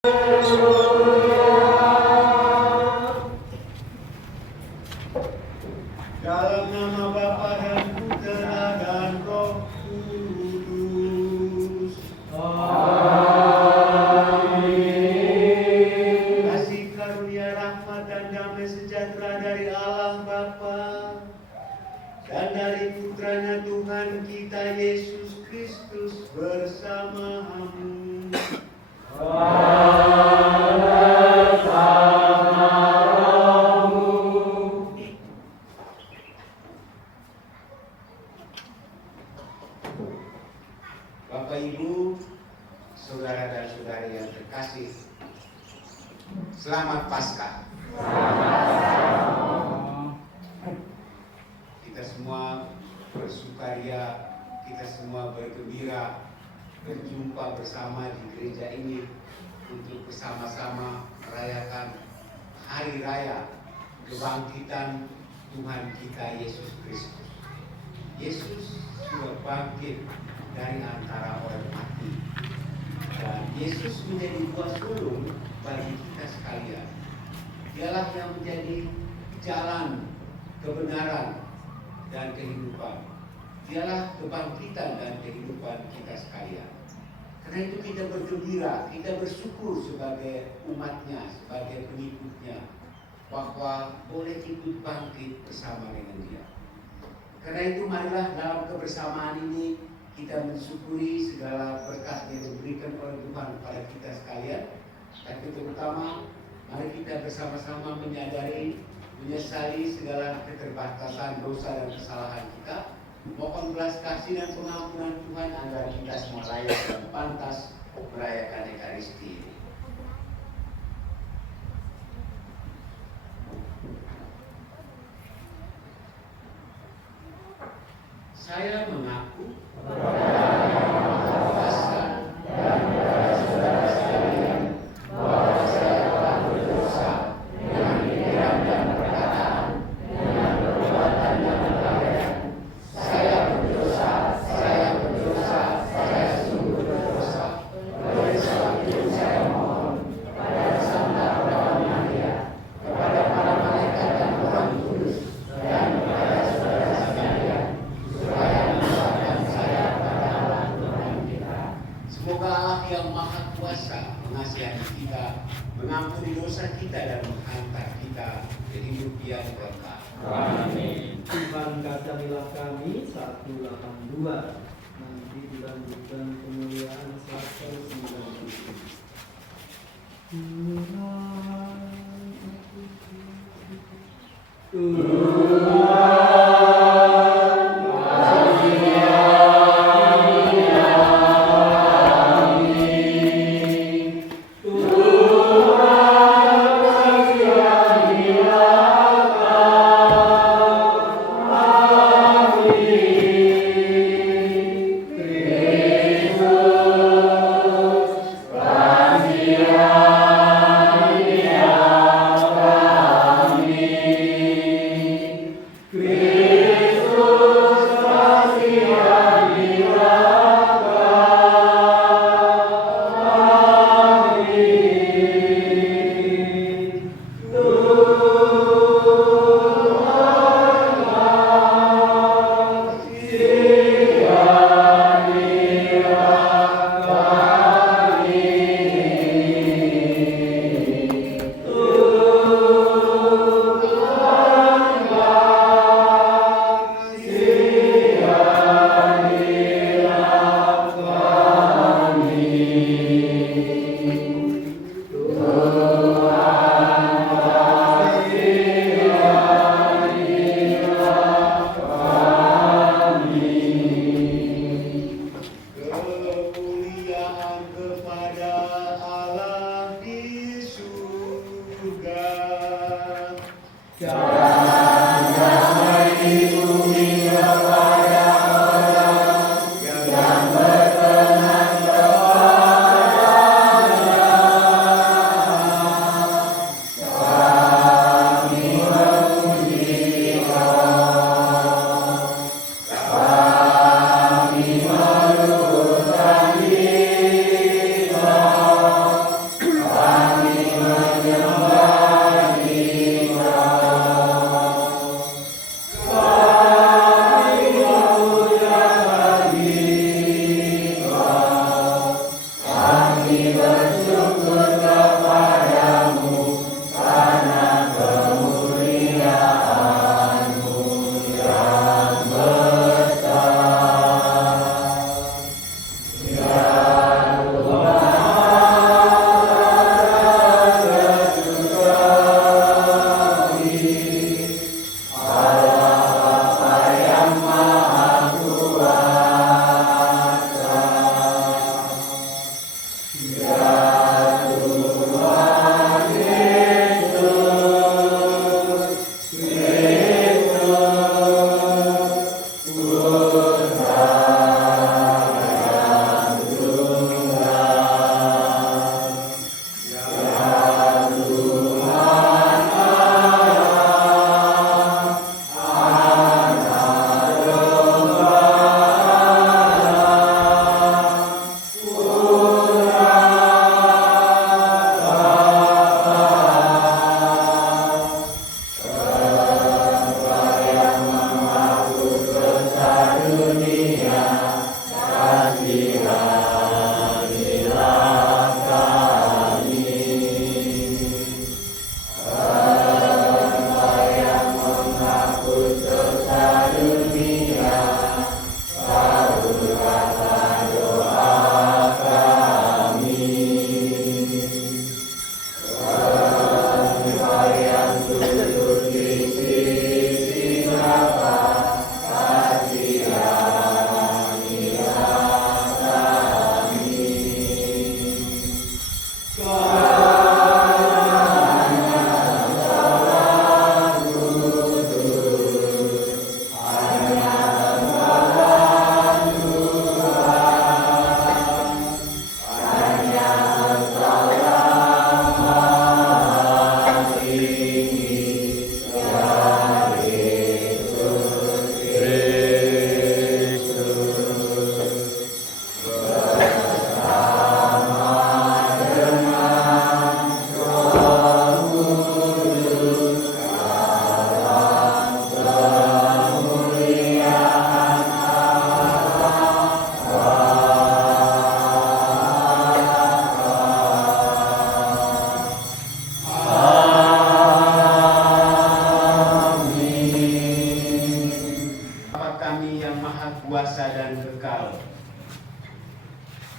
Dalam nama Bapa dan Putera dan Roh Kudus. Amin. Kasih karunia, rahmat dan damai sejahtera dari Allah Bapa dan dari Putranya Tuhan kita Yesus Kristus bersamamu. Bapak Ibu, saudara dan saudari yang terkasih, selamat Paskah. Kita semua bersukaria, kita semua bergembira berjumpa bersama di gereja ini untuk bersama-sama merayakan hari raya kebangkitan Tuhan kita Yesus Kristus. Yesus sudah bangkit dari antara orang mati, dan Yesus menjadi buah sulung bagi kita sekalian. Dialah yang menjadi jalan kebenaran dan kehidupan. Dialah kebangkitan dan kehidupan kita sekalian. Karena itu kita bergembira, kita bersyukur sebagai umatnya, sebagai pengikutnya, bahwa boleh ikut bangkit bersama dengan Dia. Karena itu marilah dalam kebersamaan ini kita mensyukuri segala berkat yang diberikan oleh Tuhan kepada kita sekalian. Tapi terutama mari kita bersama-sama menyadari, menyesali segala keterbatasan, dosa dan kesalahan kita. Mohon belas kasih dan pengampunan Tuhan agar kita semua layak dan pantas merayakan Ekaristi ini. Saya mengaku mengampuni dosa kita dan menghantar kita ke hidup yang berkah. Amin. Tuhan kasihilah kami 182. Nanti dilanjutkan kemuliaan 190.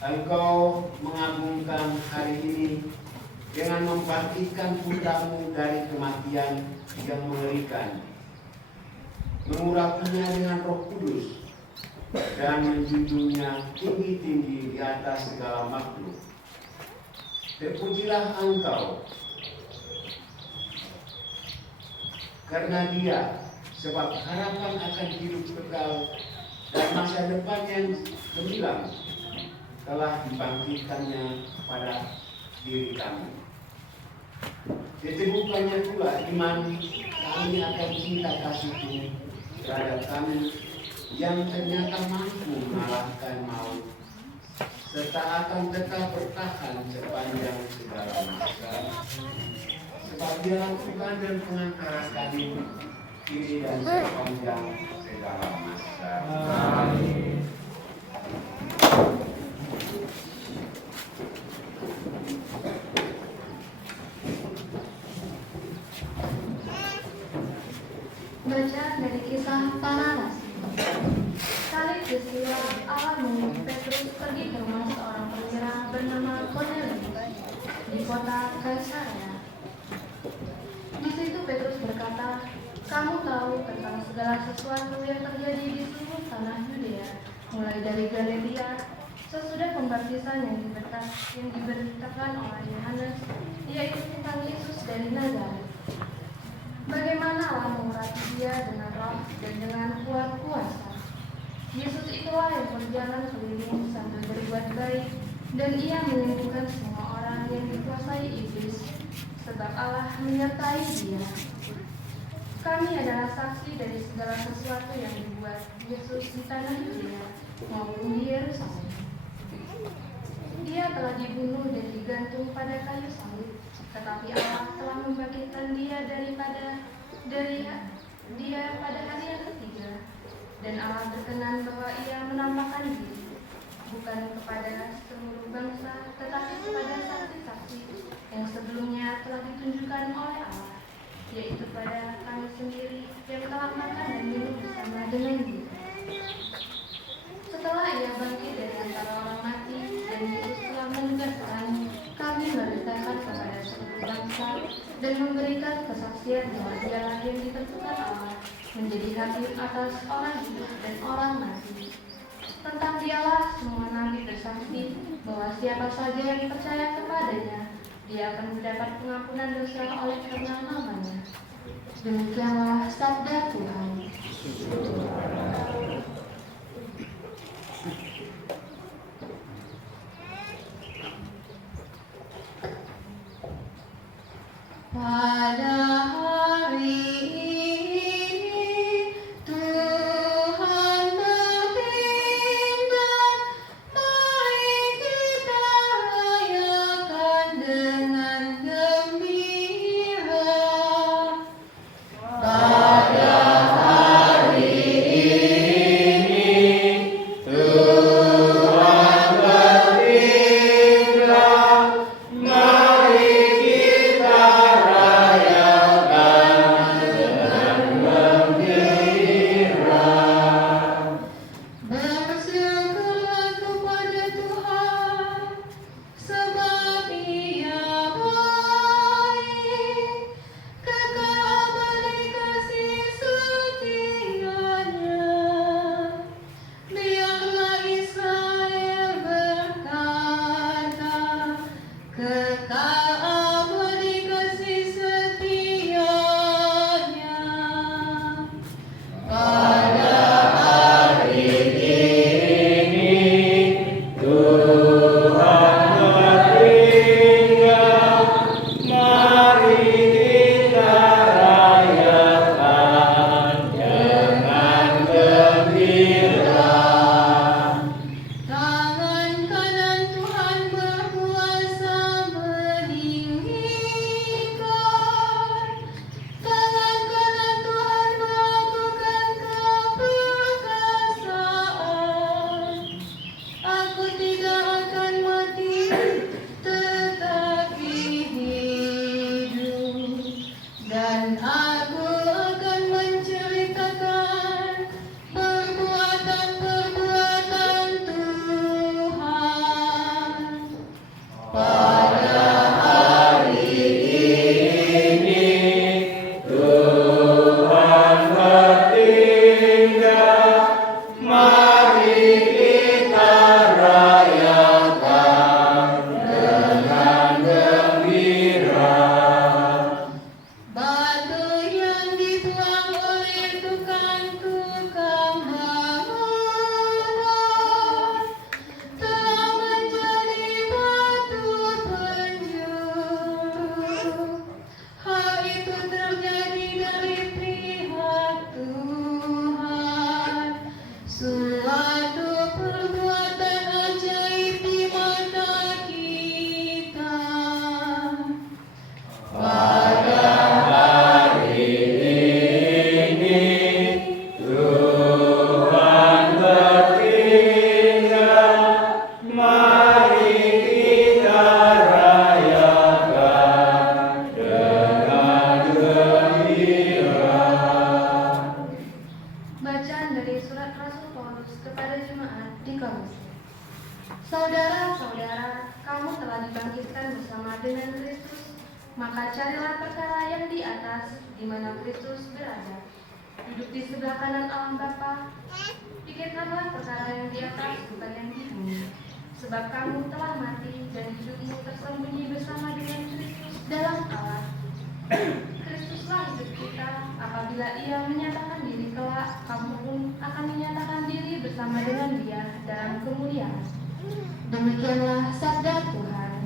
Engkau mengagungkan hari ini dengan membangkitkan putramu dari kematian yang mengerikan, mengurapinya dengan Roh Kudus, dan menjunjungnya tinggi-tinggi di atas segala makhluk. Terpujilah Engkau karena Dia, sebab harapan akan hidup kekal dan masa depan yang gemilang telah dibangkitkannya pada diri kami. Diteguhkannya pula iman kami akan cinta kasih-Mu terhadap kami yang ternyata mampu mengalahkan maut, serta akan tetap bertahan sepanjang segala masa. Sebab Dia Tuhan dan pengantara kami kini dan sepanjang segala masa. Amin. Bacaan dari kisah para rasul. Kali peristiwa Allah mengutus Petrus pergi ke rumah seorang perwira bernama Cornelius di kota Kaisarea. Di situ Petrus berkata, "Kamu tahu tentang segala sesuatu yang terjadi di seluruh tanah Yudea, mulai dari Galilea sesudah pembaptisan yang diberitakan oleh Yohanes, yaitu tentang Yesus dari Nazaret. Bagaimana Allah mengurapi Dia dengan roh dan dengan kuat kuasa. Yesus itulah yang berjalan keliling sambil berbuat baik, dan Ia menyembuhkan semua orang yang dikuasai iblis, sebab Allah menyertai Dia. Kami adalah saksi dari segala sesuatu yang dibuat Yesus di tanah Yudea maupun di Yerusalem. Dia telah dibunuh dan digantung pada kayu salib, tetapi Allah telah membangkitkan Dia pada hari yang ketiga, dan Allah berkenan bahwa Ia menampakkan diri bukan kepada seluruh bangsa, tetapi kepada saksi-saksi yang sebelumnya telah ditunjukkan oleh Allah, yaitu pada kami sendiri yang telah makan dan minum bersama dengan Dia. Setelah Ia bangkit dari antara orang mati dan Yesus telah menugaskan kami memberitakan kepada seluruh bangsa dan memberikan kesaksian bahwa Dialah yang ditentukan Allah menjadi hakim atas orang hidup dan orang mati. Tentang Dialah semua nabi bersaksi bahwa siapa saja yang percaya kepadanya, dia akan mendapat pengampunan dosa oleh karena namanya. Demikianlah sabda Tuhan. Pada hari ini Tuhan bertindak, mari kita rayakan dengan gembira. Pada hari ini Tuhan bertindak, mari kita bersyukurlah kepada Tuhan, sebab Ia baik, kekal beri kasih setianya. Biarlah Israel berkata, kekal beri kasih setianya. Pada hari ini Tuhan bertindak, mari kita rayakan dengan gembira. Tangan kanan Tuhan berkuasa meninggikan, tangan kanan Tuhan melakukan keperkasaan. Aku tidak akan mati, tetapi hidup, dan aku akan menceritakan perbuatan-perbuatan Tuhan. Pada hari ini Tuhan bertindak, mari kita rayakan dengan gembira. Batu yang dibuang oleh tukang-tukang bangunan telah menjadi batu penjuru. Hal itu terjadi dari pihak Tuhan, suatu perbuatan ajaib di mata kita. Pada hari ini Tuhan bertindak, mari kita rayakan dengan gembira. Bacaan dari surat Rasul Paulus kepada jemaat di Kolose. Saudara-saudara, kamu telah dibangkitkan bersama dengan Kristus, maka carilah perkara yang di atas, di mana Kristus berada, duduk di sebelah kanan Allah Bapa. Pikirkanlah perkara yang di atas, bukan yang di bumi. Sebab kamu telah mati dan hidupmu tersembunyi bersama dengan Kristus dalam Allah. Kristuslah hidup kita. Apabila Ia menyatakan diri kelak, kamu pun akan menyatakan diri bersama dengan Dia dalam kemuliaan. Demikianlah sabda Tuhan.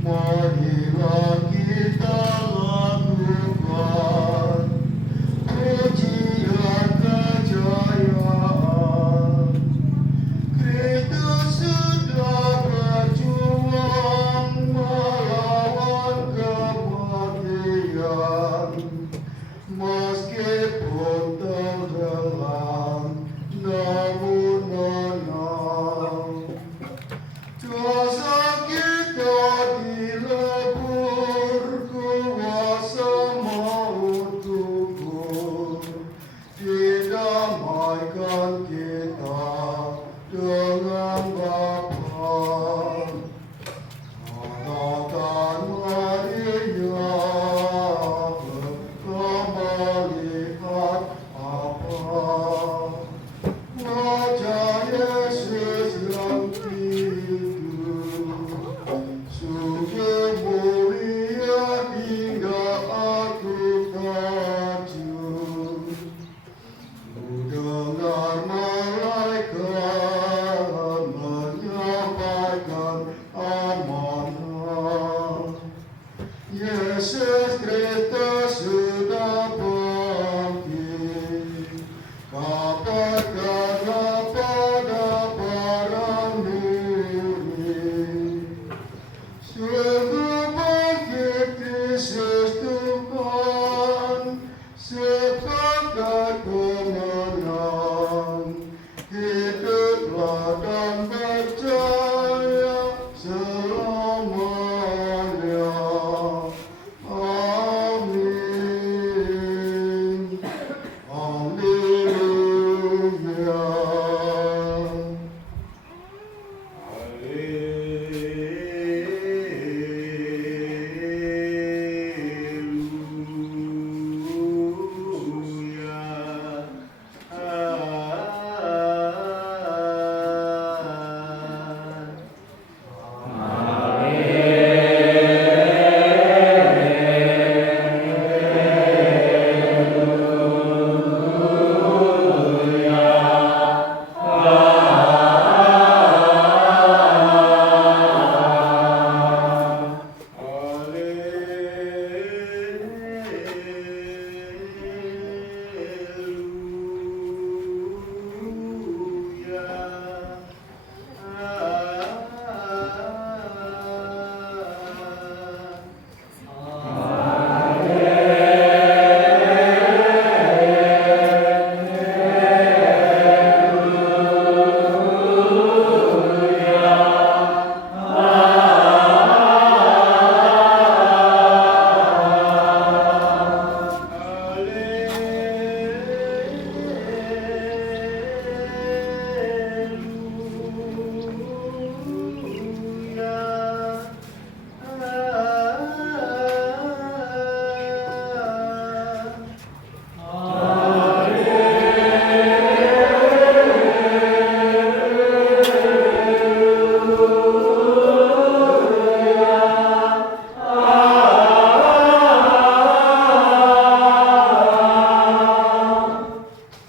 Marilah kita lakukan damaikan kita dengan Bapa. Katakan Maria, engkau melihat apa? Wajah Yesus yang hidup, sungguh mulia hingga aku takjub. Dengar malaikat menyampaikan amanah. Yesus Kristus sudah bangkit. Kabarkanlah pada para murid. Sungguh bangkit Kristus Tuhan, sepakat kemenang. Hiduplah dan percaya selamanya. Amin. Haleluya.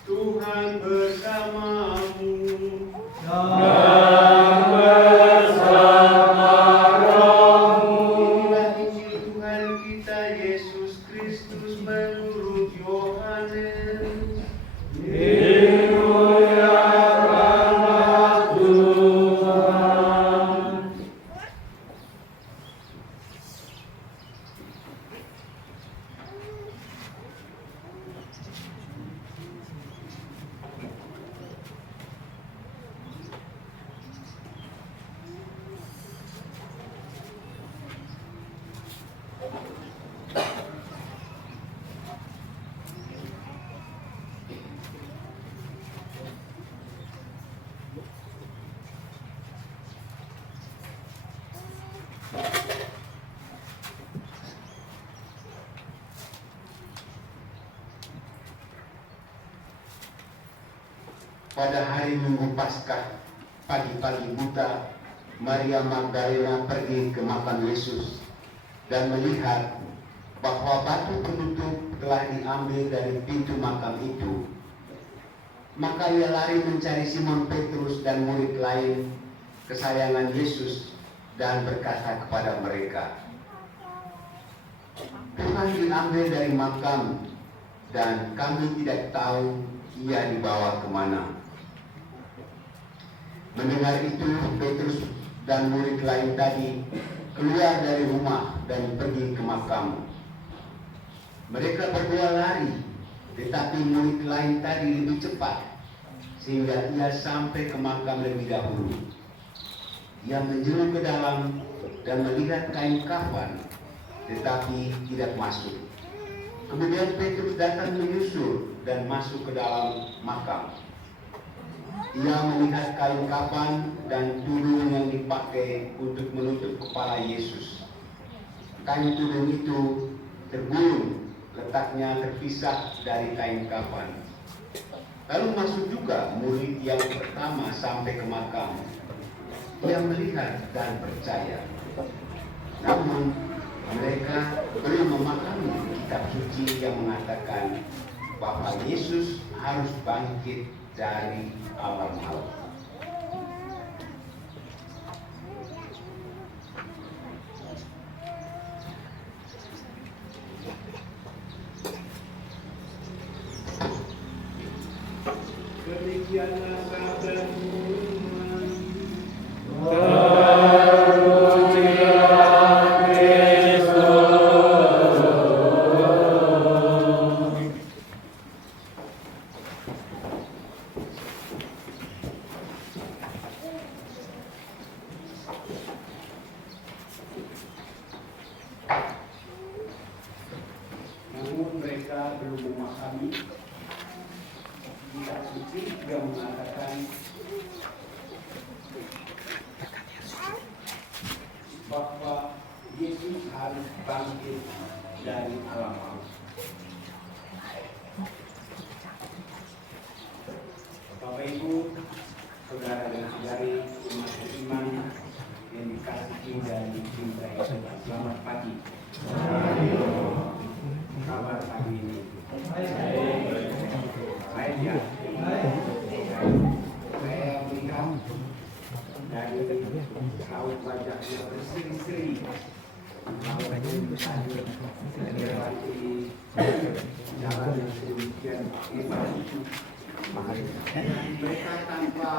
Tuhan bersamamu. Inilah Injil Tuhan kita Yesus Kristus menurut Yohanes. Pada hari Minggu Paskah, pagi-pagi buta, Maria Magdalena pergi ke makam Yesus dan melihat bahwa batu penutup telah diambil dari pintu makam itu. Maka ia lari mencari Simon Petrus dan murid lain kesayangan Yesus dan berkata kepada mereka, Tuhan diambil dari makam dan kami tidak tahu ia dibawa kemana. Mendengar itu, Petrus dan murid lain tadi keluar dari rumah dan pergi ke makam. Mereka berdua lari, tetapi murid lain tadi lebih cepat, sehingga ia sampai ke makam lebih dahulu. Ia menjeru ke dalam dan melihat kain kafan, tetapi tidak masuk. Kemudian Petrus datang menyusul dan masuk ke dalam makam. Ia melihat kain kafan dan tudung yang dipakai untuk menutup kepala Yesus. Kain tudung itu tergulung, letaknya terpisah dari kain kafan. Lalu masuk juga murid yang pertama sampai ke makam. Ia melihat dan percaya. Namun mereka belum memahami kitab suci yang mengatakan bahwa Yesus harus bangkit dari alam maut. Demikianlah kabar pengumuman. Namun mereka belum memahami kitab suci yang mengatakan bahwa Yesus harus bangkit dari alam maut. Bapak Ibu, saudara dan saudari umat beriman yang dikasihi dan dicintai, selamat pagi. Kabar pagi ini baik ya. Saya melihat dari raut wajahnya berseri-seri, melewati jalan yang sedemikian hebat itu. Mereka tanpa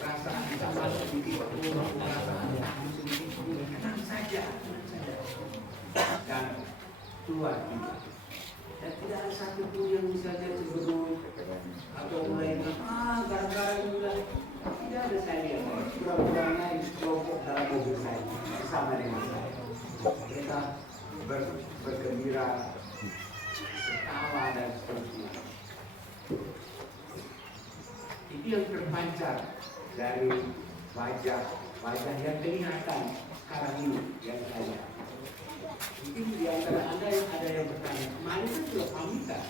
perasaan sama sedikit pun, perasaan sedikit pun, tenang saja, dan keluar juga. Dan tidak ada satu pun yang misalnya cemberut atau mulai gara-gara juga. Tidak ada saya lihat, pura-pura naik kelompok dalam mobil saya bersama dengan saya. Mereka bergembira, tertawa dan seterusnya. Itu yang terpancar dari wajah yang kelihatan sekarang ini yang saya. Mungkin di antara Anda yang ada yang bertanya, kemarin kan sudah pamitan.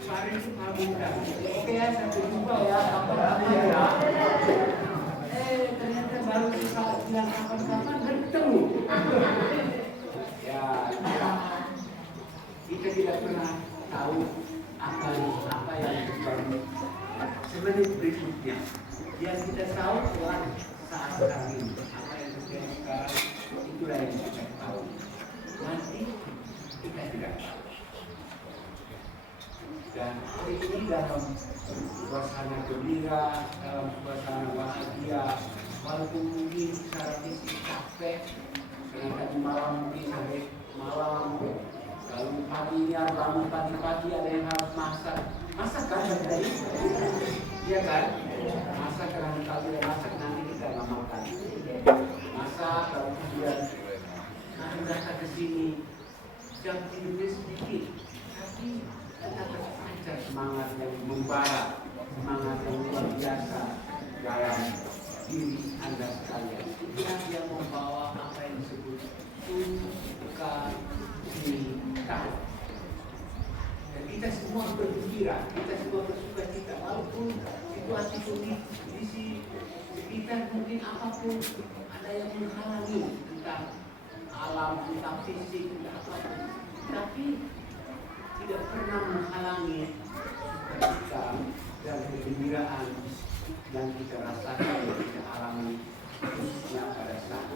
Kemarin itu pamitan. Oke ya, sampai jumpa ya. Apa-apa ya. Ternyata baru saat bilang kapan-kapan bertemu. Ya, kita tidak pernah tahu apa yang terjadi semenit berikutnya. Yang kita tahu adalah saat sekarang ini. Apa yang terjadi sekarang itulah yang kita tahu. Nanti kita tidak tahu. Dan hari ini dalam suasana gembira, dalam suasana bahagia, walaupun mungkin secara fisik capek, karena tadi malam mungkin sampai malam. Lalu pagi ini harus bangun pagi-pagi, ada yang harus masak kan dari iya kan? Masak karena kalau tidak masak nanti kita nggak makan. Masak lalu kemudian nanti datang ke sini jam tidurnya sedikit, tapi kita terpancar semangat yang membara, semangat yang luar biasa dalam diri Anda sekalian. Itulah yang membawa apa yang disebut suka cita. Dan kita semua bergembira, kita semua bersuka cita, walaupun situasi kondisi sekitar mungkin apapun ada yang menghalangi tentang alam, tentang fisik, tentang apapun, tapi tidak pernah menghalangi sukacita dan kegembiraan yang kita rasakan, yang kita alami khususnya pada saat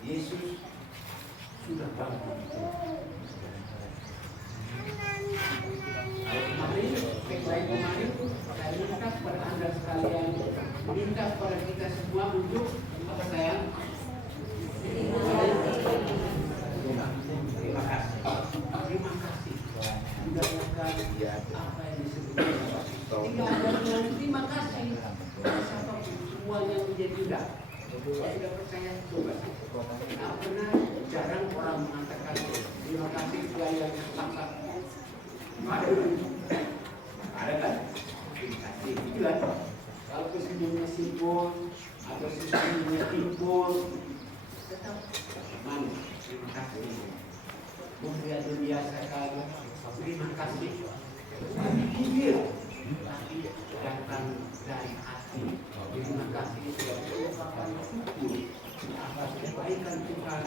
Yesus sudah bangkit. Kemarin, saya minta kepada Anda sekalian, minta kepada kita semua untuk apa sayang? Terima kasih. Terima kasih. Sudah melakukan apa yang disebut tidak? Tidak percaya coba. Tidak pernah, jarang orang mengatakan terima kasih saya yang terpaksa. Ada kan? Terima kasih. Itu kan? Kalau kesenyumnya simpul atau senyumnya timbul, tetap manis. Terima kasih. Kemudian dibiasakan terima kasih. Bibir, tapi datang dari hati. Terima kasih sudah merupakan syukur atas kebaikan Tuhan,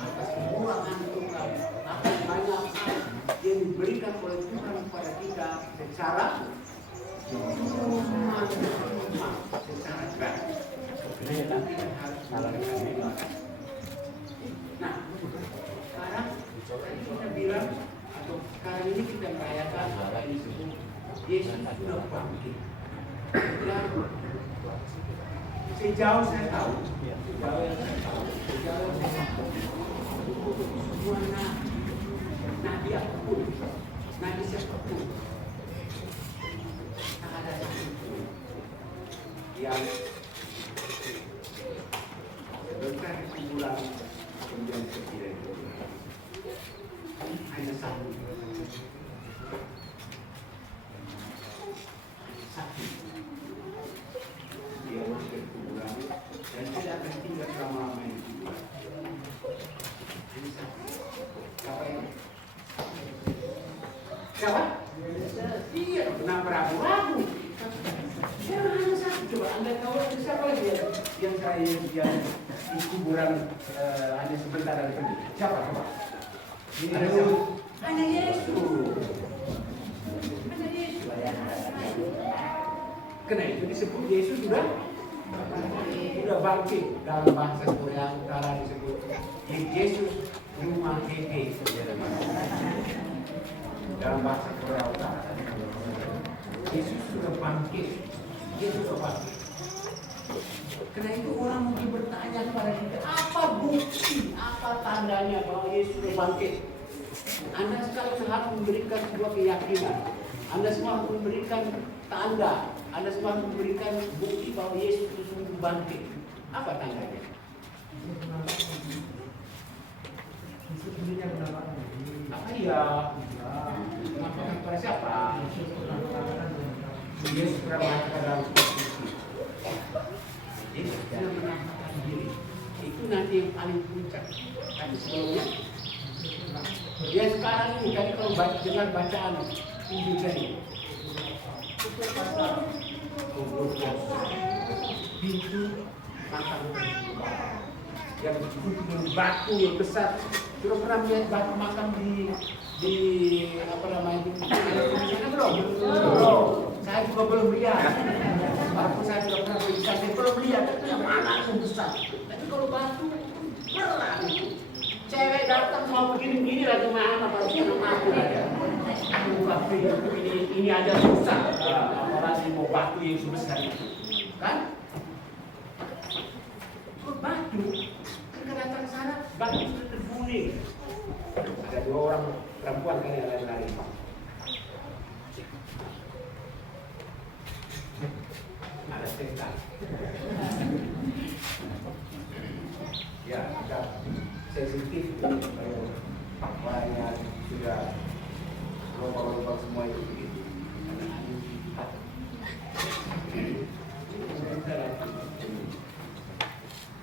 atas kemurahan Tuhan, atas banyak hal yang diberikan oleh Tuhan kepada kita secara secara gratis. Kita harus melakukan terima kasih. Nah, sekarang kita bilang atau sekarang ini kita merayakan apa yang disebut Yesus sudah bangkit. Dan sejauh saya tahu, semua nabi apapun, nabi siapapun, tak ada satu yang sebentar bulan kemudian sekiranya itu hanya satu dia masuk ke bulan dan tidak akan tinggal selama-lamanya di bulan. Ini satu. Siapa yang? Siapa? Iya, benar ragu-ragu. Jangan hanya satu. Coba Anda tahu siapa lagi yang saya yang di kuburan hanya sebentar dari pergi? Siapa? Coba. Ini ada siapa? Hanya Yesus. Hanya Yesus. Karena itu disebut Yesus sudah bangkit. Dalam bahasa Korea Utara disebut Yesus rumah Gege. Dalam bahasa Korea Utara Yesus sudah bangkit. Yesus sudah bangkit. Karena itu orang mungkin bertanya kepada kita, apa bukti, apa tandanya bahwa Yesus sudah bangkit? Anda sekarang harus memberikan sebuah keyakinan. Anda semua harus memberikan tanda. Anda semua harus memberikan bukti bahwa Yesus itu sungguh bangkit. Apa tandanya? Apa dia? Mengatakan kepada siapa? Yesus pernah mengatakan dalam Yesus sudah menampakkan diri. Itu nanti yang paling puncak. Tapi sebelumnya, dia sekarang ini kan kalau dengar bacaan Injil tadi, itu pasal 12 pintu makam yang dengan batu yang besar. Sudah pernah melihat batu makam di apa namanya itu? Belum. Saya juga belum lihat. Walaupun saya sudah pernah berikan, saya belum lihat itu yang mana yang besar. Tapi kalau batu berat itu. Cewek datang mau begini-begini lagi mana pasti aku ada. Batu ini ada susah. Apalagi mau batu yang sebesar itu, kan? Batu, ketika datang ke sana, batu itu terguling. Ada dua orang perempuan kan yang lari-lari. Ada setan. Ya, kita sensitif orang yang sudah lompat-lompat semua itu begitu.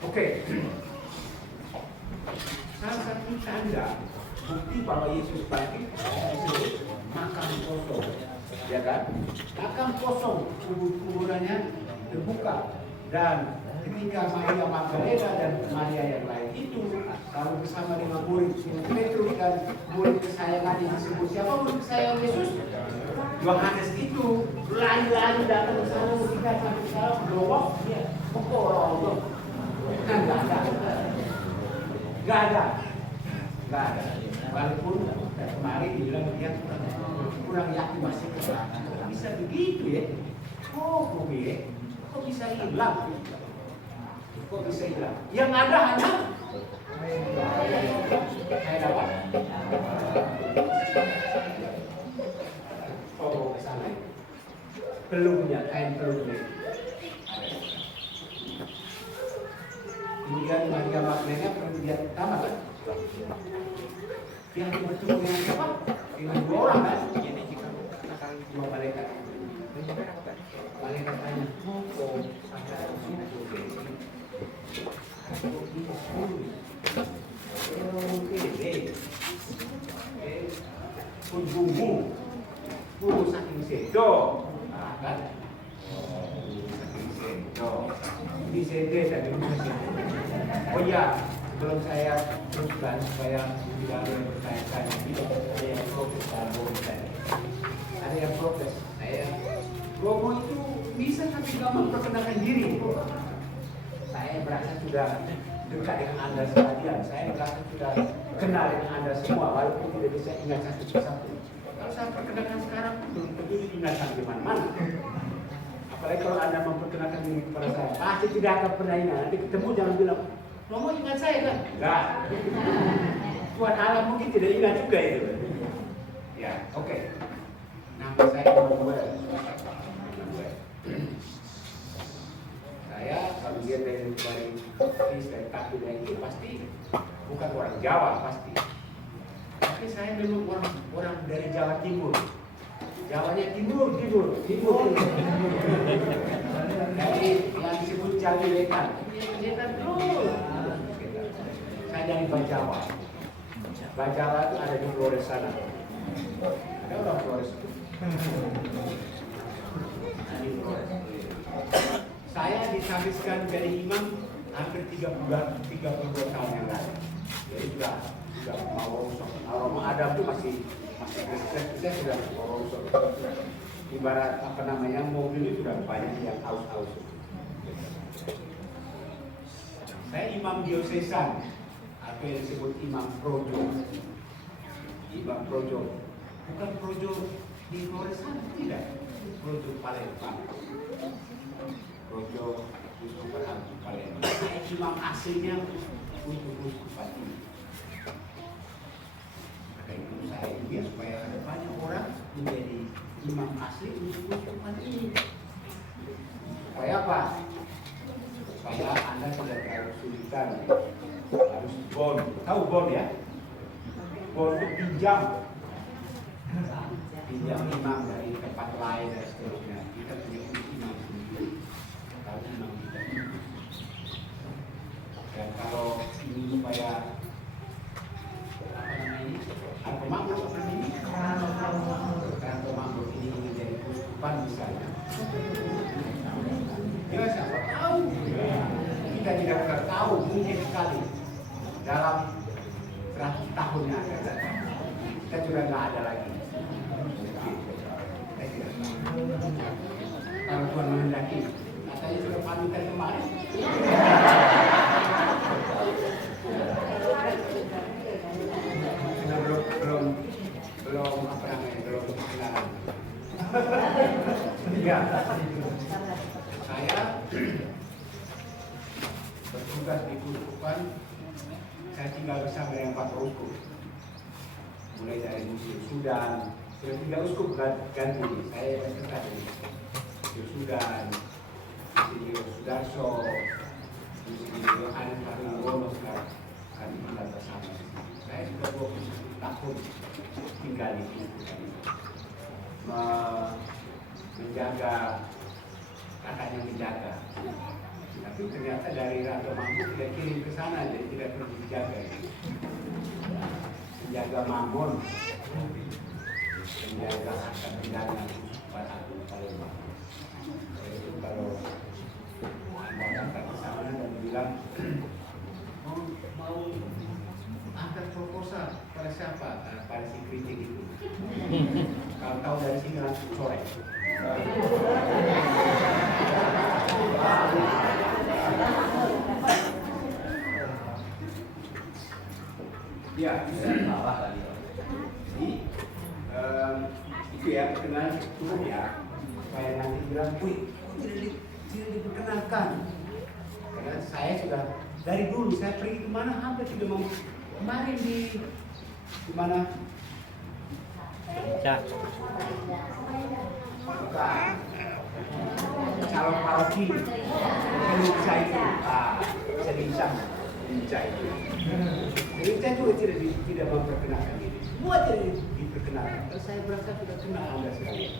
Oke. Salah satu tanda bukti bahwa Yesus bangkit itu makam kosong, ya kan? Makam kosong, kuburannya terbuka, dan ketika Maria Magdalena dan Maria yang lain itu lalu bersama dengan murid Petrus dan murid kesayangan yang disebut siapa murid kesayangan Yesus? Yohanes itu lari-lari datang ke sana ketika sampai ke sana berlowok dia pokok nggak ada. Walaupun kemarin dibilang dia kurang yakin masih ke belakang. Bisa begitu ya? Kok bisa hilang? Kok bisa hilang? Yang ada hanya kain apa? Oh, ke sana. Pelungnya, kain pelungnya. kemudian Maria Magdalena perempuan pertama kan? Yang bertemu dengan siapa? Dengan 2 orang kan? 2 malaikat. Malaikat tanya, oh, punggungmu saking sedo, kan? Saking sedo. Ini sede tadi. Oh iya, sebelum saya teruskan supaya tidak ada yang bertanya-tanya, ada yang protes ada yang protes. Saya Romo itu bisa tapi tidak memperkenalkan diri. Saya merasa sudah dekat dengan Anda sekalian. Saya merasa sudah kenal dengan Anda semua, walaupun tidak bisa ingat satu persatu. Kalau saya perkenalkan sekarang, belum tentu diingatkan di mana-mana. Apalagi kalau Anda memperkenalkan diri kepada saya, pasti tidak akan pernah ingat. Nanti ketemu jangan bilang, Romo ingat saya kan? Enggak. Tuhan Allah mungkin tidak ingat juga itu. Ya, oke. Nama saya Emmanuel. Saya kalau lihat dari kaki dari itu pasti bukan orang Jawa pasti. Tapi saya memang orang dari Jawa Timur. Jawanya timur. Dari yang disebut Jawa Wetan. Saya dari Bajawa. Bajawa itu ada di Flores sana. Ada orang Flores itu. Saya dihabiskan jadi imam hampir 32 tahun yang lalu. Jadi sudah mau rusuk. Ramadan itu masih saya sudah mau rusuk. Ibarat mobil itu sudah banyak yang aus. Saya imam diosesan atau yang disebut imam projo. Imam projo, bukan projo di Flores tidak. Projo Palembang. Projo Uskupan Palembang. Saya imam aslinya untuk Uskupan ini. Maka itu saya ingin supaya ada banyak orang menjadi imam asli untuk Uskupan ini. Supaya apa? Supaya Anda tidak terlalu kesulitan. Harus bond. Tahu bond ya? Bond itu pinjam imam dari tempat lain dan seterusnya. Kita punya imam sendiri. Tahu imam kita. Dan kalau ini supaya Kerang Pemanggur ini menjadi uskupan misalnya. Ya siapa tahu. Kita tidak pernah tahu, mungkin sekali dalam 100 tahun yang akan datang kita sudah nggak ada lagi. Kalau Tuhan menghendaki, katanya sudah pamitan kemarin. Belum kenalan. Ya, saya bertugas di Uskupan. Saya tinggal bersama dengan Pak Uskup. Mulai dari Museum Sudan, sudah 3 uskup ganti. Saya berserta dari Museum Sudan, Museum Sudarso, Museum Yohanes Haryono sekarang kami tinggal bersama. Saya sudah 21 tahun tinggal di sini, menjaga kakaknya menjaga. Tapi ternyata dari Ratu Mampu tidak kirim ke sana, jadi tidak perlu dijaga. Menjaga Mamon, menjaga harta bendanya Uskupan Agung Palembang. Jadi kalau Anda datang ke sana dan bilang mau angkat proposal pada siapa? Pada si kritik itu. Kalau tahu dari sini langsung sore. Ya, jadi itu ya perkenalan cukup ya, supaya nanti bilang, wih, tidak diperkenalkan. Karena saya sudah dari dulu saya pergi kemana hampir tidak mau. Kemarin di mana? Bukan. Calon paroki. Saya itu, saya bisa. gereja itu. Gereja juga tidak memperkenalkan diri. Semua tidak diperkenalkan. Kalau saya berasa sudah kenal Anda sekalian.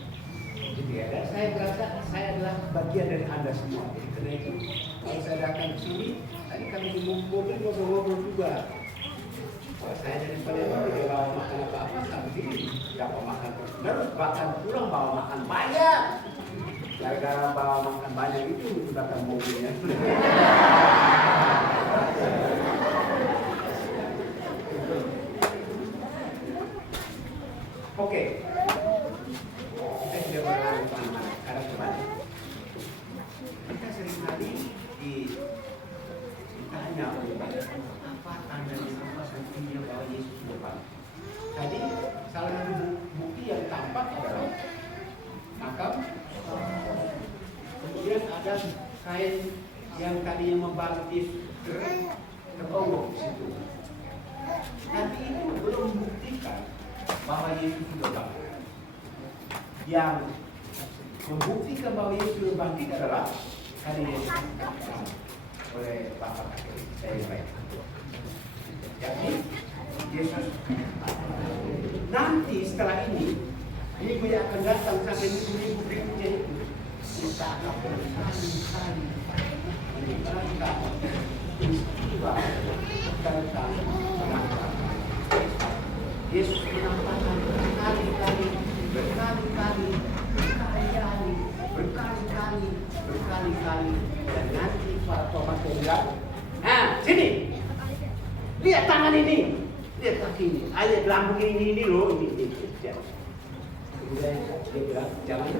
Gitu ya. Dan saya berasa saya adalah bagian dari Anda semua. Jadi karena itu kalau saya datang ke sini, tadi kami di mobil ngobrol-ngobrol juga. Kalau saya dari Palembang tidak bawa makan apa-apa, tapi dapat makan terus, bahkan pulang bawa makan banyak. Gara-gara bawa makan banyak itu dibakar mobilnya. Oke, kita tidak berlalu kemana-mana, karena kembali. Kita seringkali ditanya apa tandanya, apa buktinya bahwa Yesus sudah bangkit. Tadi salah satu bukti yang tampak adalah makam. Kemudian ada kain yang tadinya membangkit teronggok di situ. Tapi itu belum membuktikan bahwa Yesus sudah bangkit. Yang membuktikan bahwa Yesus sudah bangkit adalah tadi Yesus dikatakan oleh Bapak saya baik. Jadi Yesus nanti setelah ini minggu yang akan datang sampai minggu berikutnya itu kita akan berkali-kali menceritakan peristiwa tentang penampilan. Yesus menampakkan berkali-kali dan nanti para Thomas bilang, sini, lihat tangan ini, lihat kaki ini, lihat lambung ini loh, ini. Kemudian dia bilang, jangan.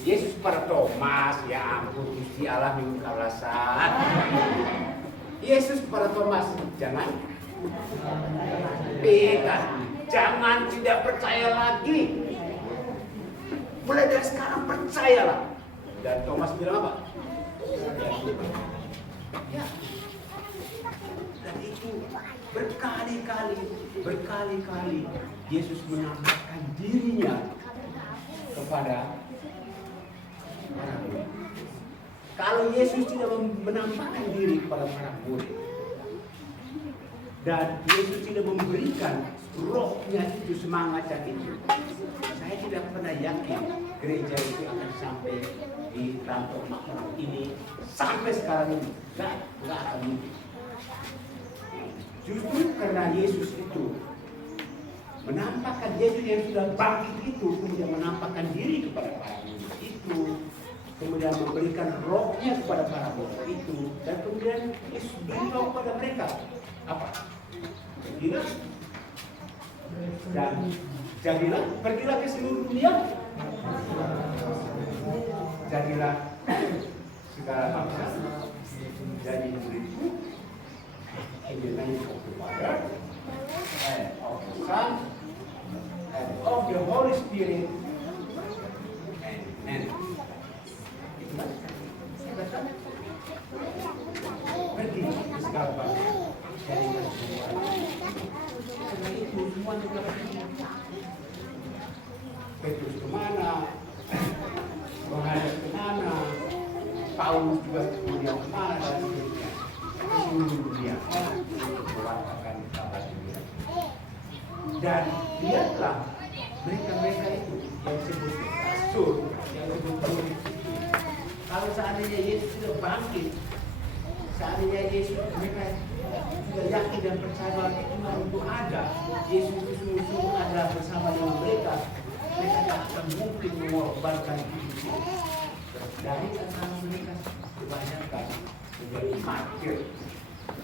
Yesus pada Thomas, ya ampun, Gusti Allah mengungkap alasan. Yesus pada Thomas, jangan pegang, jangan tidak percaya lagi. Mulai dari sekarang percayalah. Dan Thomas bilang apa? Ya. Dan itu berkali-kali Yesus menampakkan dirinya kepada para murid. Kalau Yesus tidak menampakkan diri kepada para murid dan Yesus tidak memberikan rohnya itu, semangatnya itu, saya tidak pernah yakin gereja itu akan sampai di rantau makhluk ini sampai sekarang ini. Nggak akan mungkin. Justru karena Yesus itu menampakkan, Yesus yang sudah bangkit itu kemudian menampakkan diri kepada para murid itu, kemudian memberikan rohnya kepada para murid itu, dan kemudian Yesus beritahu kepada mereka apa? Pergilah ke seluruh dunia, jadilah segala bangsa jadi muridku, in the name of the Father and of the Son and of the Holy Spirit, and pergi ke segala bangsa, jadilah semua. Karena itu semua juga Petrus kemana, Yohanes kemana, Paulus juga kemudian kemana, dan seterusnya seluruh dunia untuk mewartakan kabar gembira. Dan lihatlah mereka itu yang disebut rasul, yang disebut murid. Kalau seandainya Yesus sudah bangkit, seandainya Yesus mereka sudah yakin dan percaya bahwa Tuhan itu ada, Yesus itu sungguh-sungguh ada bersama dengan mereka tidak akan mungkin mengorbankan hidup. Dari antara mereka kebanyakan menjadi martir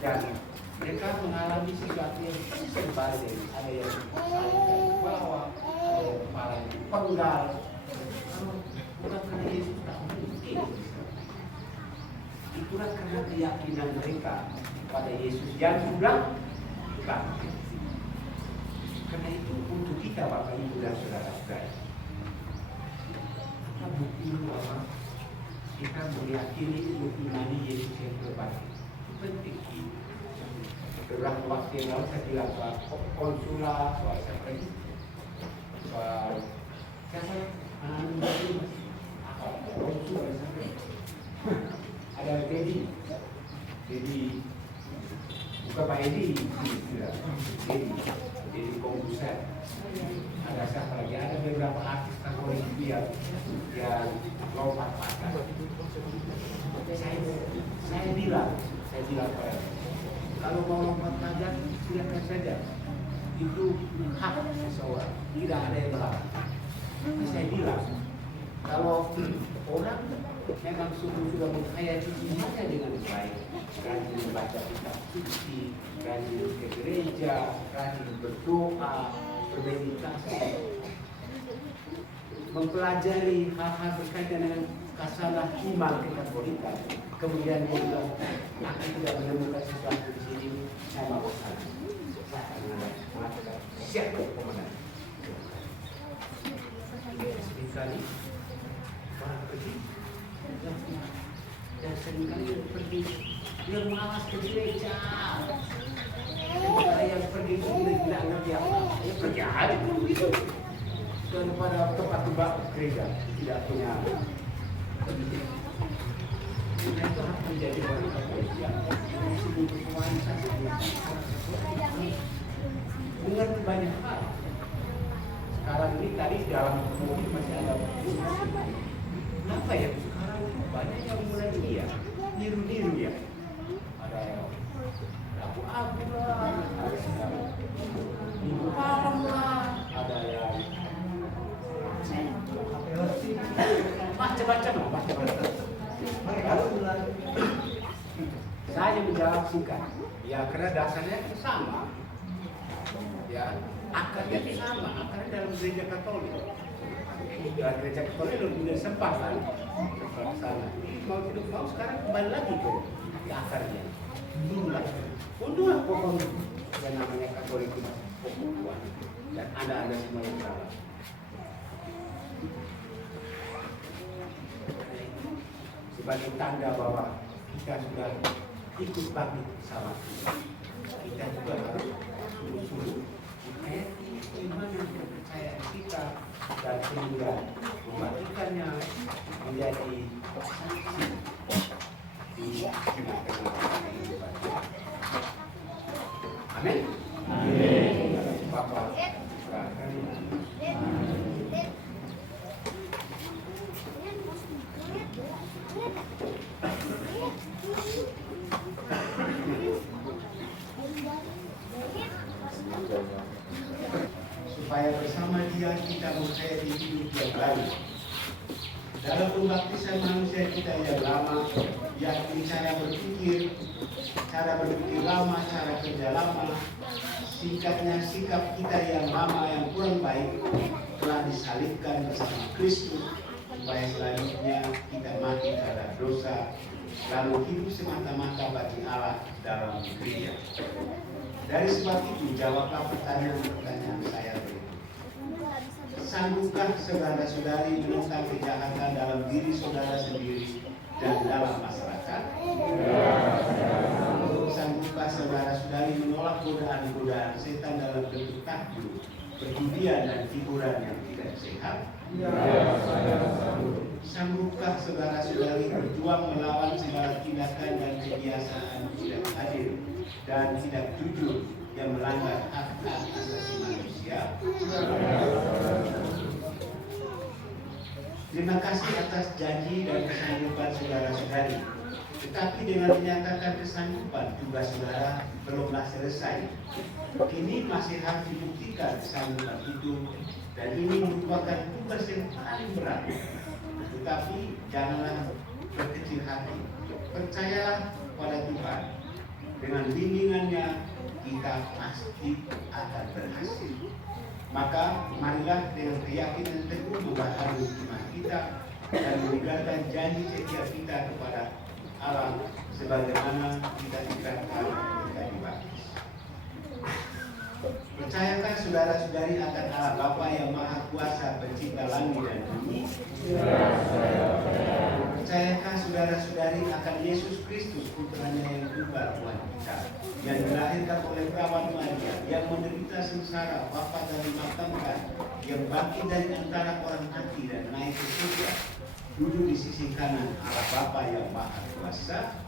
dan mereka mengalami sesuatu yang persis berbalik. Ada yang salibkan ke bawah, ada yang kepala yang dipenggal. Bukan karena Yesus tak mungkin. Itulah karena keyakinan mereka pada Yesus yang sudah bangkit. Karena itu untuk kita Bapak Ibu dan saudara-saudara, apa bukti bahwa kita meyakini mengimani Yesus yang berbakti. Penting. Beberapa waktu yang lalu saya bilang Pak Konsulat, Pak saya pergi, Pak siapa? Konsulat sampai ada Dedi, bukan Pak Edi, Dedi Kompuser. Ada siapa lagi? Ada beberapa artis Katolik yang lompat-lompat. Saya bilang pada kalau mau lompat pajak silakan saja, itu hak seseorang, tidak ada yang melarang. Tapi saya bilang kalau orang memang sudah menghayati imannya dengan baik, rajin membaca kitab suci, rajin ke gereja, rajin berdoa, bermeditasi, mempelajari hal-hal berkaitan dengan kasalah iman kekatolikan, kemudian dia bilang, aku tidak menemukan sesuatu di sini, saya mau sana. Saya akan mengatakan, siapa komandan? Seringkali orang pergi, dan seringkali pergi, dia malas ke gereja. Sementara yang pergi itu tidak ngerti apa-apa, ya pergi aja pun begitu. Daripada tempat-tempat gereja tidak punya. Nah itu harus menjadi orang Katolik yang disebut wanita mengerti banyak hal. Sekarang ini tadi dalam mobil masih ada kenapa ya sekarang banyak yang mulai niru ya. Ada yang abu-abu lah, ada yang minggu malam lah, ada yang macam-macam. Saya menjawab singkat, ya karena dasarnya itu sama, ya akarnya itu sama, akarnya dalam gereja Katolik. Dalam gereja Katolik lebih sempat kan, sempat sana. Mau tidak mau sekarang kembali lagi ke akarnya. Undulah pokoknya yang namanya Katolik itu pokok dan anda semua yang salah. Sebagai tanda bahwa kita sudah ikut bakti sama Tuhan, kita juga harus sungguh-sungguh menghayati iman dan kepercayaan kita dan sehingga membagikannya menjadi saksi di tengah-tengah kehidupan. Amin. Amin. Bapak, supaya bersama Dia kita menghayati hidup yang baru. Dalam pembaptisan manusia kita yang lama, yakni cara berpikir lama, cara kerja lama, singkatnya sikap kita yang lama yang kurang baik telah disalibkan bersama Kristus, supaya selanjutnya kita mati terhadap dosa, lalu hidup semata-mata bagi Allah dalam gereja. Dari sebab itu, jawablah pertanyaan saya berikut. Sanggupkah saudara-saudari menentang kejahatan dalam diri saudara sendiri dan dalam masyarakat? Sanggupkah saudara-saudari menolak godaan-godaan setan dalam bentuk takjub, perjudian dan hiburan yang tidak sehat? Sanggupkah saudara-saudari berjuang melawan segala tindakan dan kebiasaan tidak adil dan tidak jujur yang melanggar hak-hak asasi manusia? Terima kasih atas janji dan kesanggupan saudara-saudari. Tetapi dengan menyatakan kesanggupan, tugas saudara belumlah selesai. Kini masih harus dibuktikan kesanggupan itu, dan ini merupakan tugas yang paling berat. Tetapi janganlah berkecil hati. Percayalah pada Tuhan. Dengan bimbingannya kita pasti akan berhasil. Maka marilah dengan keyakinan teguh memperbarui iman kita dan meninggalkan janji setia kita kepada Allah sebagaimana kita ikrarkan ketika dibaptis. Percayakah saudara-saudari akan Allah Bapa yang Maha Kuasa Pencipta langit dan bumi? Percayakah saudara-saudari akan Yesus Kristus, putranya yang tunggal Tuhan kita, yang dilahirkan oleh perawan Maria, yang menderita sengsara, wafat dan dimakamkan, yang bangkit dari antara orang mati dan naik ke surga, duduk di sisi kanan Allah Bapa yang Maha Kuasa.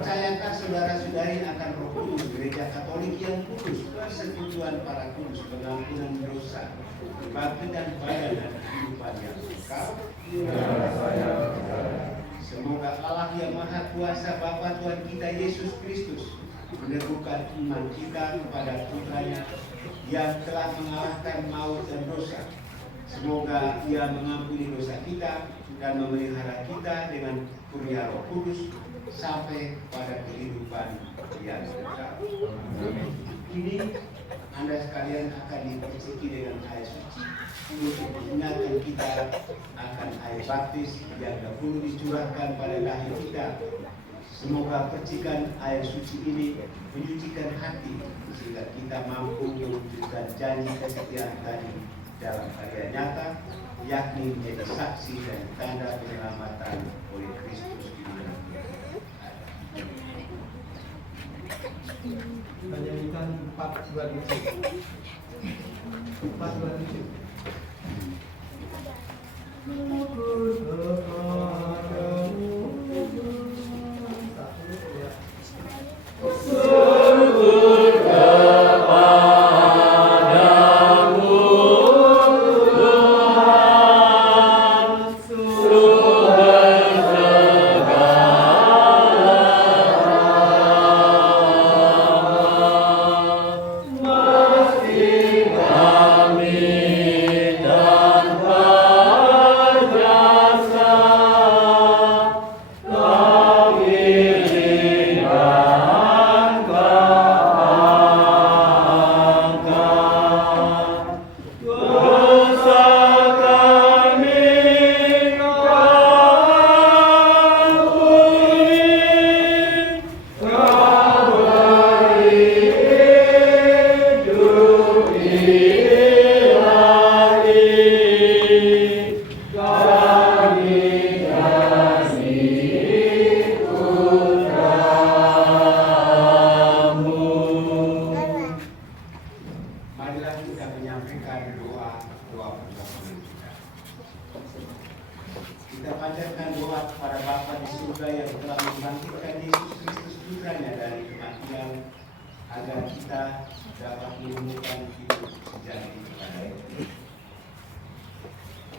Percayakan saudara-saudari akan Roh Kudus, Gereja Katolik yang kudus, persetujuan para kudus, pengampunan dosa, kebangkitan badan dan kehidupan yang kekal. Semoga Allah yang Maha Kuasa, Bapa Tuhan kita Yesus Kristus, meneguhkan iman kita kepada putranya yang telah mengalahkan maut dan dosa. Semoga Ia mengampuni dosa kita dan memelihara kita dengan kurnia Roh Kudus sampai pada kehidupan yang kekal. Ini Anda sekalian akan diperciki dengan air suci untuk mengingatkan kita akan air baptis yang dahulu dicurahkan pada lahir kita. Semoga percikan air suci ini menyucikan hati sehingga kita mampu mewujudkan janji kesetiaan tadi dalam karya nyata, yakni menjadi saksi dan tanda penyelamatan oleh Kristus di mana Dia ada. Menyanyikan 427. 427.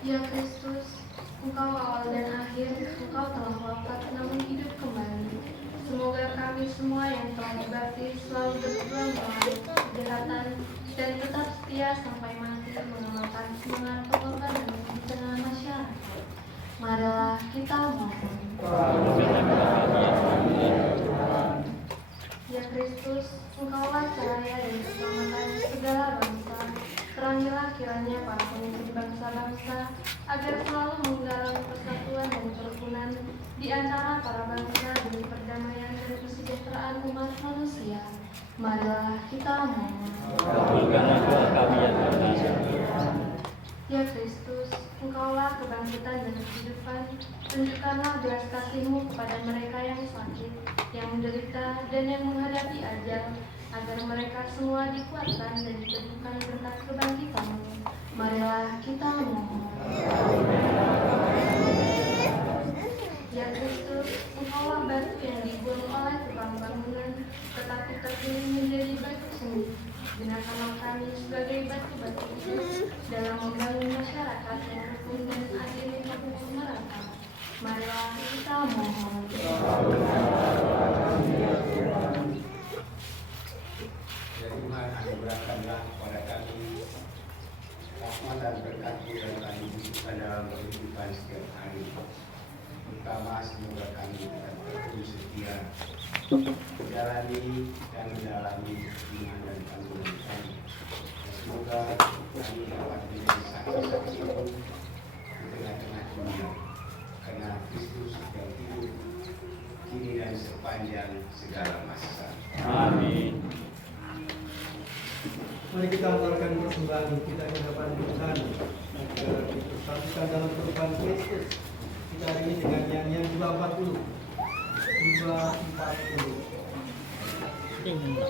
Ya Kristus, Engkau awal dan akhir, Engkau telah wafat namun hidup kembali. Semoga kami semua yang telah dibaptis selalu berjuang melawan kejahatan dan tetap setia sampai mati mengamalkan semangat pengorbanan di tengah masyarakat. Marilah kita mohon. Ya Kristus, Engkaulah cahaya dan keselamatan segala bangsa. Terangilah kiranya para pemimpin bangsa-bangsa agar selalu menggalang persatuan dan kerukunan di antara para bangsa demi perdamaian dan kesejahteraan umat manusia. Marilah kita mohon. Kabulkanlah doa kami yang terkasih. Ya Kristus, Engkaulah kebangkitan dan kehidupan. Tunjukkanlah belas kasih-Mu kepada mereka yang sakit, yang menderita, dan yang menghadapi ajal, agar mereka semua dikuatkan dan diteguhkan berkat kebangkitan-Mu. Marilah kita mohon. Ya Kristus, Engkaulah batu yang dibuang oleh tukang bangunan, tetapi terpilih menjadi batu sendiri. Gunakanlah kami sebagai batu-batu kudus dalam membangun masyarakat yang rukun dan adil yang hukum merata. Marilah kita mohon. Ya Tuhan, anugerahkanlah kepada kami rahmat dan berkat-Mu yang kami butuhkan dalam kehidupan setiap hari. Terutama semoga kami tetap terus setia menjalani dan mendalami iman dan panggilan kami. Semoga kami dapat menjadi saksi-saksi-Mu di tengah-tengah dunia, karena Kristus yang hidup kini dan sepanjang segala masa. Amin. Mari kita antarkan persembahan kita ke hadapan Tuhan agar dipersatukan dalam perubahan Kristus. Kita hari ini 240. 240.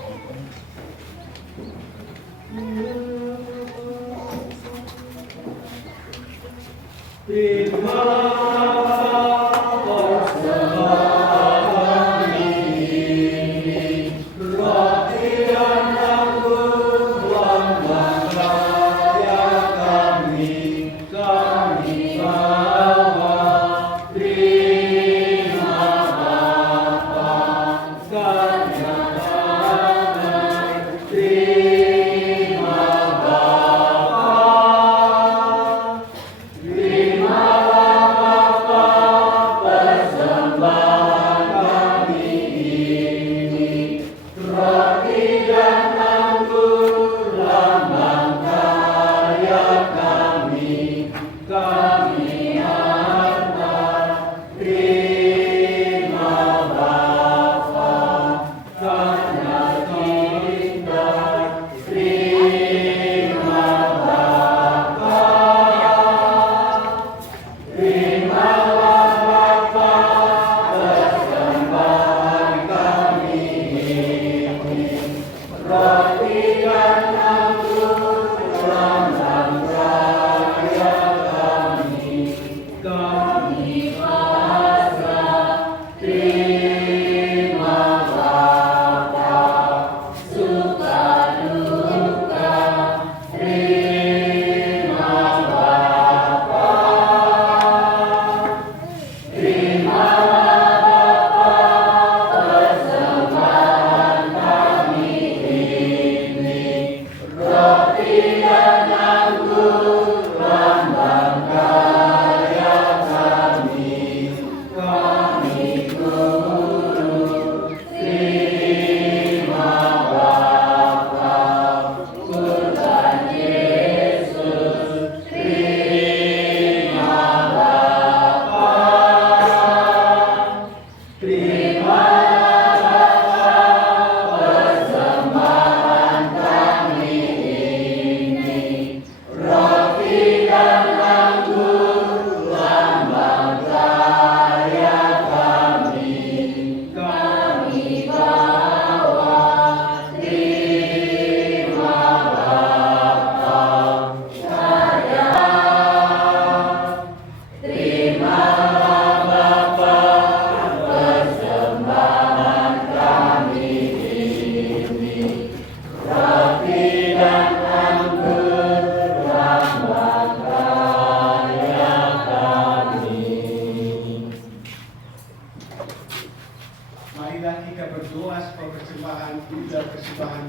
Marilah kita berdoa supaya persembahan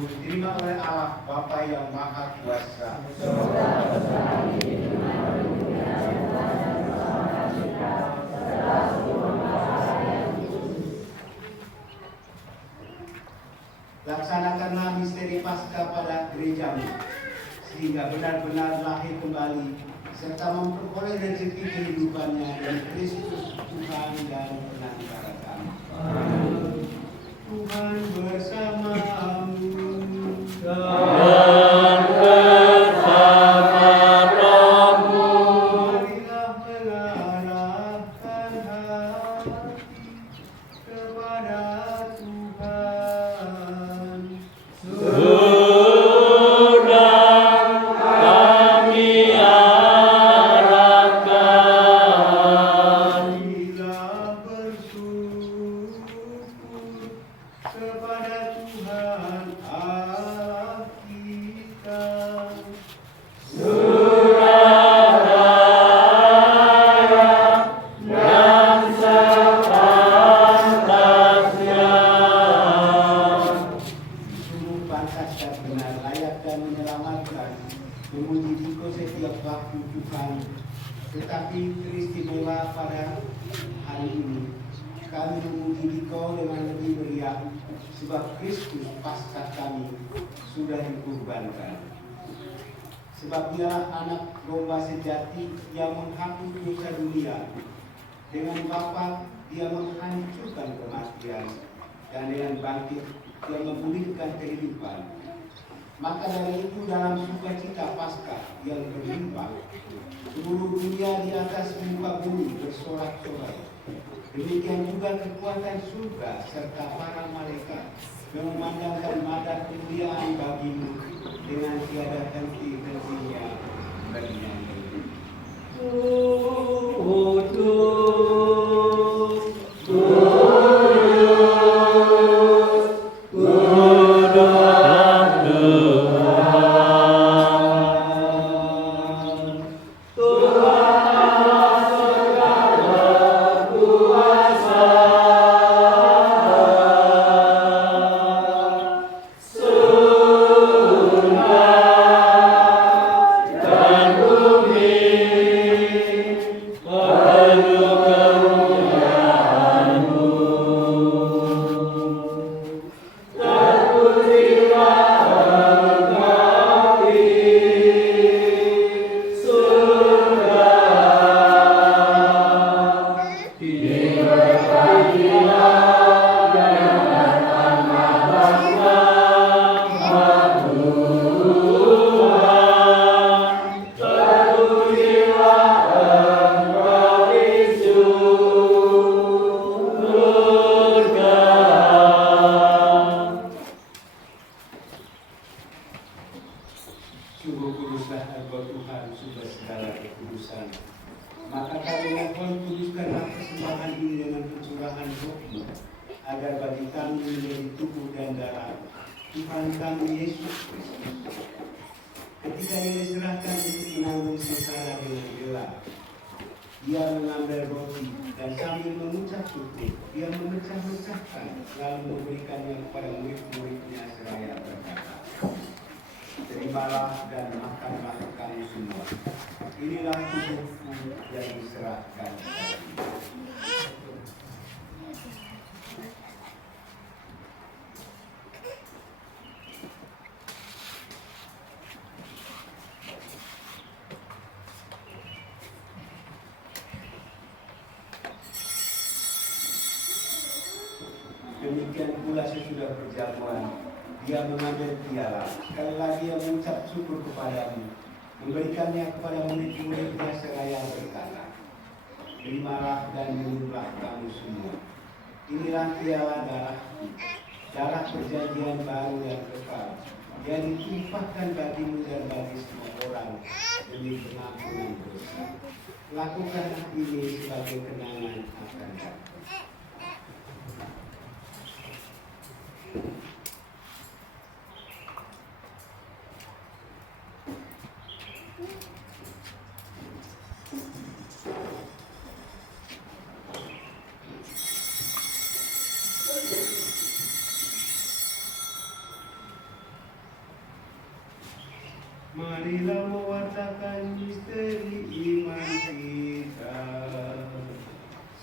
diterima oleh Allah Bapa yang Maha Kuasa. Laksanakanlah misteri Paskah pada gerejamu, sehingga benar-benar lahir kembali serta memperoleh rezeki kehidupannya dari Kristus Tuhan dan penantara kami. Tuhan bersamamu. Dan bersama rohmu. Marilah mengarahkan hati kepada Tuhan. Sudah kami arahkan. Marilah bersyukur kepada Tuhan Allah kita. Dan sepantasnya. Sungguh pantas dan benar, layak dan menyelamatkan, memuji Dikau setiap waktu Tuhan. Tetapi teristimewa pada hari ini, kami memuji Dikau dengan lebih meriah, sebab Kristus Paskah kami sudah dikurbankan. Sebab dialah anak domba sejati yang menghapus dosa dunia. Dengan Bapa dia menghancurkan kematian, dan dengan bangkit dia memulihkan kehidupan. Maka dari itu dalam sukacita Paskah yang berlimpah, Seluruh dunia di atas muka bumi bersorak-sorai. Demikian juga kekuatan surga serta para malaikat memandangkan madat kemuliaan bagimu dengan tiada henti-hentinya bernyanyi. Sungguh kuduslah Engkau Tuhan sumber segala kekudusan. Maka kami mohon kuduskanlah persembahan ini dengan pencurahan Roh-Mu, agar bagi kami menjadi tubuh dan darah Tuhan kami Yesus Kristus. Ketika Ia diserahkan untuk menanggung sengsara dengan rela, Ia mengambil roti dan sambil mengucap syukur, Ia memecah-mecahkan lalu memberikannya kepada murid-muridnya seraya berkata, "Terimalah dan makanlah kamu semua. Inilah tubuhku yang diserahkan kepadamu." Demikian pula sesudah perjamuan, Dia mengambil piala, sekali lagi Ia mengucap syukur kepadamu, memberikannya kepada murid-muridnya seraya berkata, "Terimalah dan minumlah kamu semua. Inilah piala darahku, darah perjanjian baru yang kekal, yang ditumpahkan bagimu dan bagi semua orang demi pengampunan dosa. Lakukanlah ini sebagai kenangan akan aku." Marilah mewartakan misteri iman kita.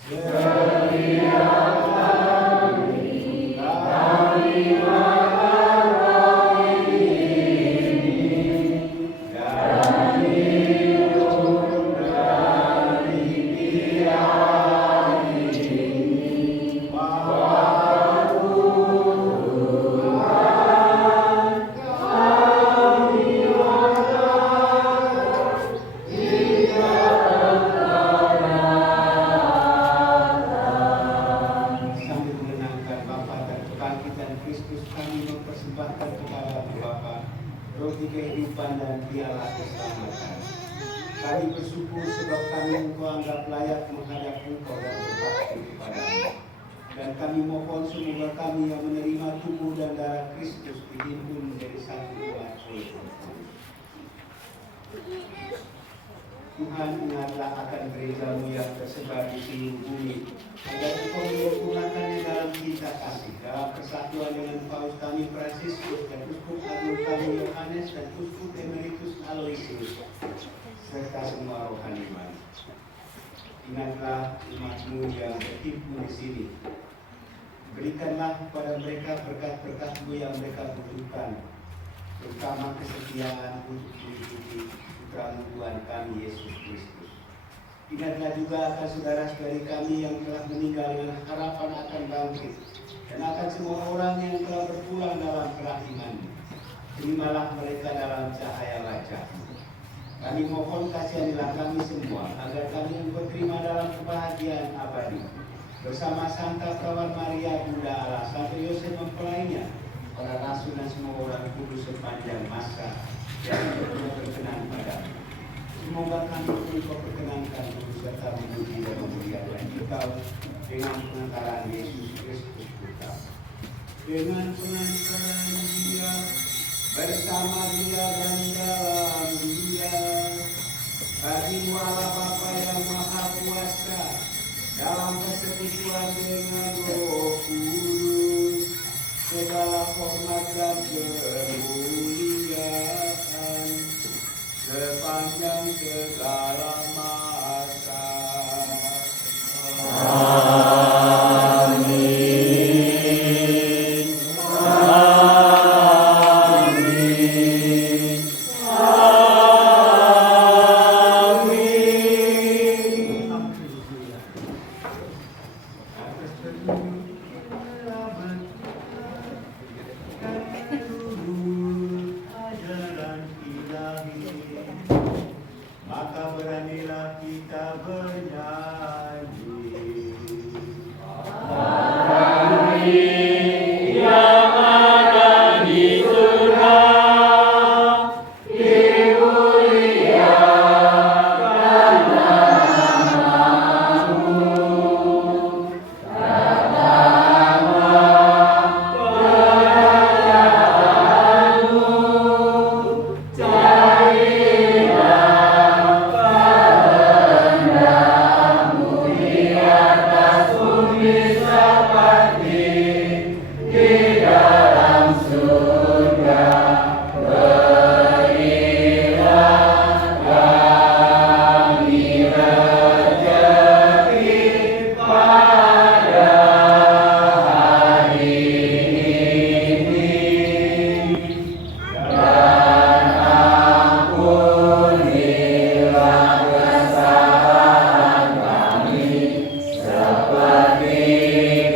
Setia kami malam ini, dan hidup dari Dia ini. Roti kehidupan dan piala keselamatan. Kami bersyukur sebab kami Engkau anggap layak menghadap Engkau dan berbakti kepadamu. Dan kami mohon semoga kami yang menerima tubuh dan darah Kristus dihimpun menjadi satu umat oleh Roh Kudus. Tuhan, ingatlah akan gereja-Mu yang tersebar di seluruh bumi, agar Engkau menyempurnakannya dalam cinta kasih, dalam persatuan dengan Paus kami Fransiskus dan Uskup Agung kami Yohanes dan Uskup Emeritus Aloysius, serta semua rohaniwan. Ingatlah umat-Mu yang berhimpun di sini. Berikanlah kepada mereka berkat-berkat-Mu yang mereka butuhkan, terutama kesetiaan untuk mengikuti putra-Mu Tuhan kami Yesus Kristus. Ingatlah juga akan saudara-saudari kami yang telah meninggal dengan harapan akan bangkit, dan akan semua orang yang telah berpulang dalam kerahiman. Terimalah mereka dalam cahaya wajah-Mu. Kami mohon kasihanilah kami semua agar kami engkau terima dalam kebahagiaan abadi. Bersama Santa Perawan Maria Bunda Allah, Santo Yosef mempelainya, para rasul dan semua orang kudus sepanjang masa yang engkau berkenan padamu. Semoga kami engkau perkenankan untuk serta memuji dan memuliakan Engkau dengan pengantaran Yesus Kristus Putra. Dengan pengantaran Dia, bersama Dia dan dalam Dia, Hadimu Allah Bapa yang Maha Kuasa, dalam persekutuan dengan Roh Kudus, segala hormat dan kemuliaan sepanjang segala masa. Amin. Amin. Amin. Atas petunjuk kerabat dan seluruh ajaran ilahi, maka beranilah kita bernyanyi. Yang ada di surga, dimuliakan namamu, kerajaanmu, jadilah kehendakmu di atas bumi seperti di dalam surga. Berilah kami rezeki pada hari ini, dan ampunilah kesalahan kami seperti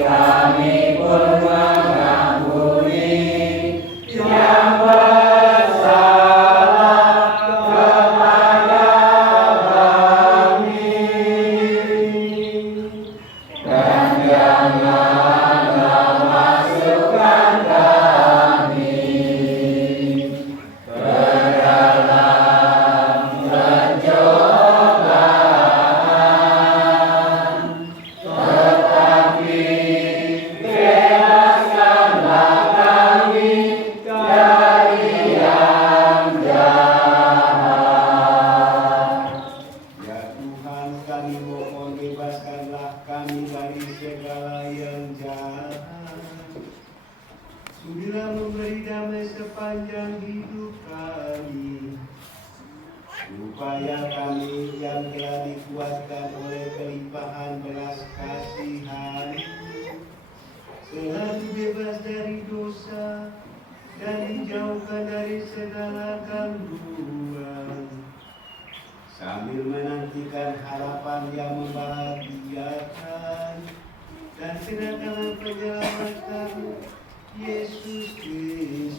kami pun mengampuni yang bersalah kepada kami. Dan janganlah masukkan kami ke dalam pencobaan, tetapi bebaskanlah kami dari yang jahat. Ya Tuhan, kami mohon bebaskanlah kami dari segala yang jahat. Sudilah memberi damai sepanjang hidup kami, supaya kami yang telah dikuatkan oleh kelimpahan belas kasihan selalu bebas dari dosa dan dijauhkan dari segala gangguan, sambil menantikan harapan yang membahagiakan dan kedatangan penyelamat Yesus Kristus.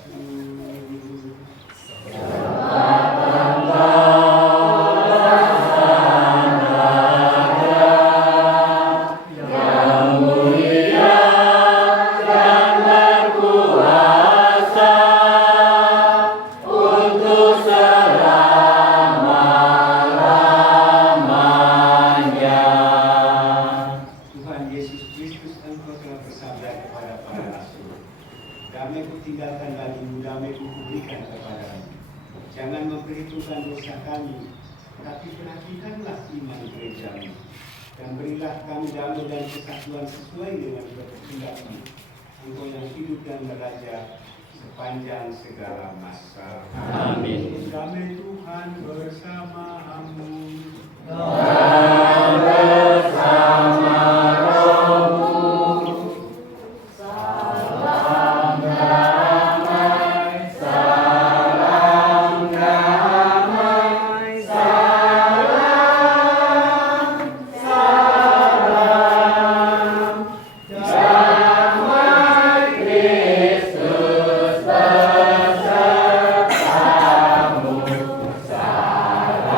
Yang mulia dan berkuasa untuk selama-lamanya. Tuhan Yesus Kristus, Engkau telah bersabda kepada para rasul, damai kutinggalkan bagimu, damai kuberikan kepadamu. Jangan memperhitungkan dosa kami, tapi perhatikanlah iman gerejamu, dan berilah kami damai dan kesatuan sesuai dengan kehendakmu. Engkau yang hidup dan beraja sepanjang segala masa. Amin. Damai Tuhan bersamamu. Dan bersama rohmu. Salam damai, salam damai, salam, salam, damai Kristus besertamu, salam.